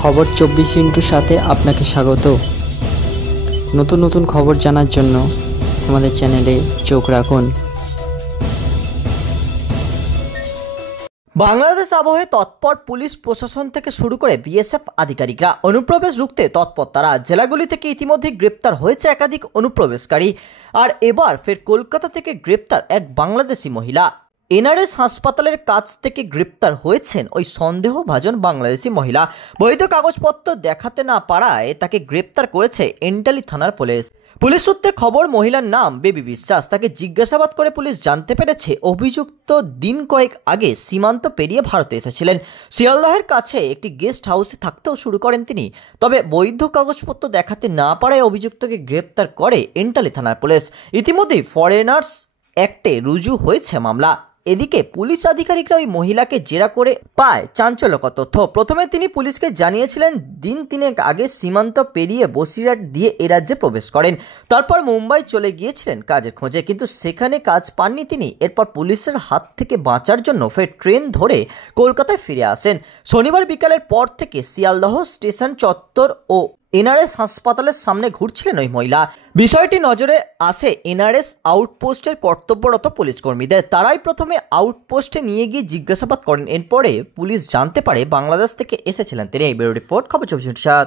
খবর 24 সাথে আপনাকে স্বাগত। নতুন নতুন খবর জানার জন্য আমাদের চ্যানেলে চোখ রাখুন। বাংলাদেশ আবহে তৎপর পুলিশ প্রশাসন থেকে শুরু করে বিএসএফ আধিকারিকরা। অনুপ্রবেশ রুখতে তৎপর তারা। জেলাগুলি থেকে ইতিমধ্যে গ্রেপ্তার হয়েছে একাধিক অনুপ্রবেশকারী। আর এবার ফের কলকাতা থেকে গ্রেপ্তার এক বাংলাদেশি মহিলা। এনআরএস হাসপাতালের কাছ থেকে গ্রেপ্তার হয়েছেন ওই সন্দেহভাজন বাংলাদেশি মহিলা। বৈধ কাগজপত্র দেখাতে না পারায় তাকে গ্রেপ্তার করেছে এন্টালি থানার পুলিশ সূত্রে খবর, মহিলার নাম বেবি বিশ্বাস। তাকে জিজ্ঞাসাবাদ করে পুলিশ জানতে পেরেছে অভিযুক্ত দিন কয়েক আগে সীমান্ত পেরিয়ে ভারতে এসেছিলেন। শিয়ালদহের কাছে একটি গেস্ট হাউসে থাকতেও শুরু করেন তিনি। তবে বৈধ কাগজপত্র দেখাতে না পারায় অভিযুক্তকে গ্রেপ্তার করে এন্টালি থানার পুলিশ। ইতিমধ্যেই ফরেনার্স অ্যাক্টে রুজু হয়েছে মামলা। এদিকে পুলিশ আধিকারিকরা ওই মহিলাকে জেরা করে পায় চাঞ্চল্যকর তথ্য। প্রথমে তিনি পুলিশকে জানিয়েছিলেন দিন তিনেক আগে সীমান্ত পেরিয়ে বসিরহাট দিয়ে এ রাজ্যে প্রবেশ করেন। তারপর মুম্বাই চলে গিয়েছিলেন কাজের খোঁজে, কিন্তু সেখানে কাজ পাননি তিনি। এরপর পুলিশের হাত থেকে বাঁচার জন্য ফের ট্রেন ধরে কলকাতায় ফিরে আসেন। শনিবার বিকালের পর থেকে শিয়ালদহ স্টেশন চত্বর ও এনআরএস হাসপাতালের সামনে ঘুরছিলেন ওই মহিলা। বিষয়টি নজরে আসে এনআরএস আউটপোস্টের কর্তব্যরত পুলিশ কর্মীদের। তারাই প্রথমে আউটপোস্টে নিয়ে গিয়ে জিজ্ঞাসাবাদ করেন। এরপরে পুলিশ জানতে পারে বাংলাদেশ থেকে এসেছিলেন তিনি। এই ব্যুরো রিপোর্ট, খবর 24/7।